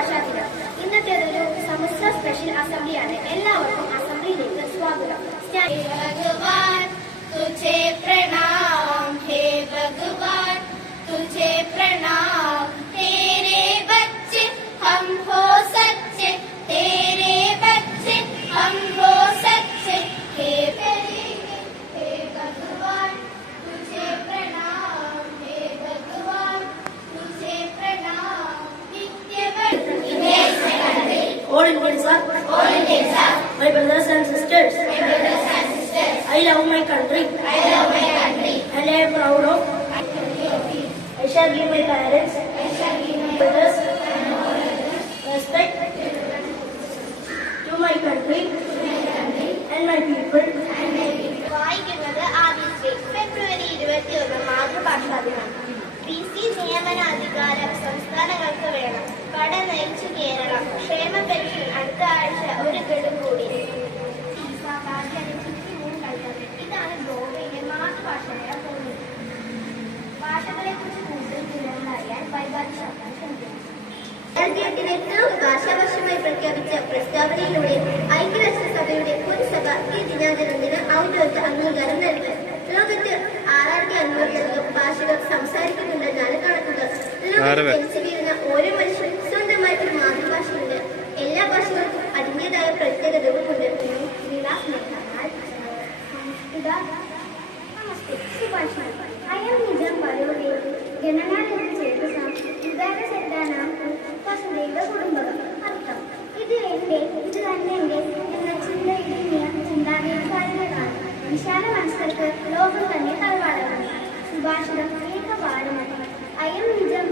മാതൃഭാഷാ ദിനം. ഇന്നത്തെ ഒരു സമസ്ത സ്പെഷ്യൽ അസംബ്ലിയാണ്. എല്ലാവർക്കും അസംബ്ലിയിലേക്ക് സ്വാഗതം. ഭഗവാൻ തുझे प्रणाम, हे भगवान तुझे प्रणाम, तेरे बच्चे हम हो सच्चे, तेरे बच्चे हम हो सच्चे, हे भगवान तुझे प्रणाम, हे भगवान तुझे प्रणाम. All Indians are my brothers and sisters. I love my country. And I am proud of. I shall give my parents, brothers, respect to my country and my people. വായിക്കുന്നത് ആദ്യത്തെ ഫെബ്രുവരി 21 മാതൃഭാഷാ ദിനം. PC നിയമനാധികാരം സംസ്ഥാനങ്ങൾക്ക് വേണം. കട നയിച്ചു കേരളം. ക്ഷേമ പെൻഷൻ അടുത്ത ആഴ്ച ഒരു ഗഡു കൂടി. ഇതാണ് ഗോവയിലെ മാതൃഭാഷയായ പോളി. ഭാഷകളെ കുറിച്ച് കൂടുതൽ വിവരങ്ങൾ അറിയാൻ പരിപാടി ശ്രദ്ധിക്കാൻ ശ്രമിക്കുന്നു. 2008 ഭാഷാവർഷമായി പ്രഖ്യാപിച്ച പ്രസ്താവനയിലൂടെ ഐക്യരാഷ്ട്രസഭയുടെ പൊതുസഭ ഈ ദിനാചരണത്തിന് ഔദ്യോഗിക അംഗീകാരം നൽകി. ലോകത്ത് 6500-ലധികം ഭാഷകൾ സംസാരിക്കുന്നുണ്ടെന്നാണ് കണക്കുകൾ. ലോകത്ത് ജനിച്ചു വീഴുന്ന ഓരോ മനുഷ്യനും സ്വന്തമായി ഒരു മാതൃഭാഷയുണ്ട്. എല്ലാ ഭാഷകൾക്കും അതിൻ്റെതായ പ്രത്യേകതകളുമുണ്ട്. അയം നിജം വയോടെ ജനനാലയം ചേർത്ത വികാര ശബ്ദാനാം വസുദൈവ കുടുംബകം. അർത്ഥം: ഇത് എന്റെ, ഇത് തന്നെ എന്റെ എന്ന ചിന്തയിടുങ്ങിയ ചിന്താഗതിക്കാരനാണ്. വിശാല മനസ്കർക്ക് ലോകം തന്നെ തറവാടാണ്. സുഭാഷിതം ഏകപാഠമതി. അയം നിജം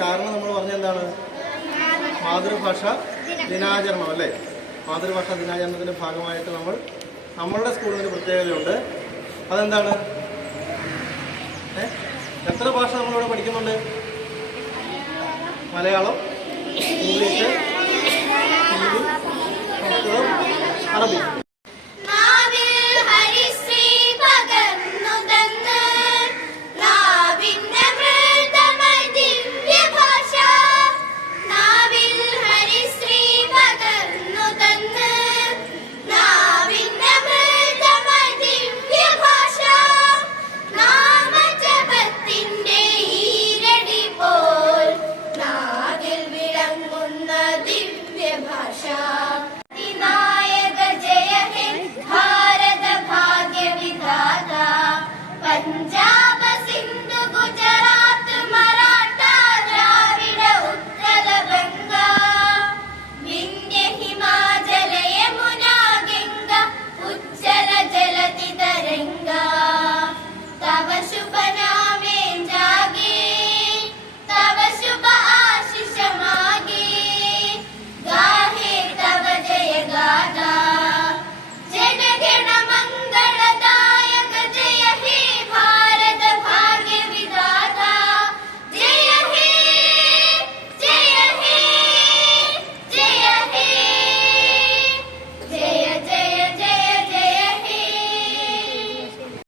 കാരണം നമ്മൾ പറഞ്ഞ എന്താണ്? മാതൃഭാഷ ദിനാചരണം അല്ലേ? മാതൃഭാഷാ ദിനാചരണത്തിന്റെ ഭാഗമായിട്ട് നമ്മളുടെ സ്കൂളിന് പ്രത്യേകതയുണ്ട്. അതെന്താണ്? എത്ര ഭാഷ നമ്മളിവിടെ പഠിക്കുന്നുണ്ട്? മലയാളം, ഇംഗ്ലീഷ്, ഹിന്ദി, സംസ്കൃതം, അറബി. ദിവ്യഭാഷ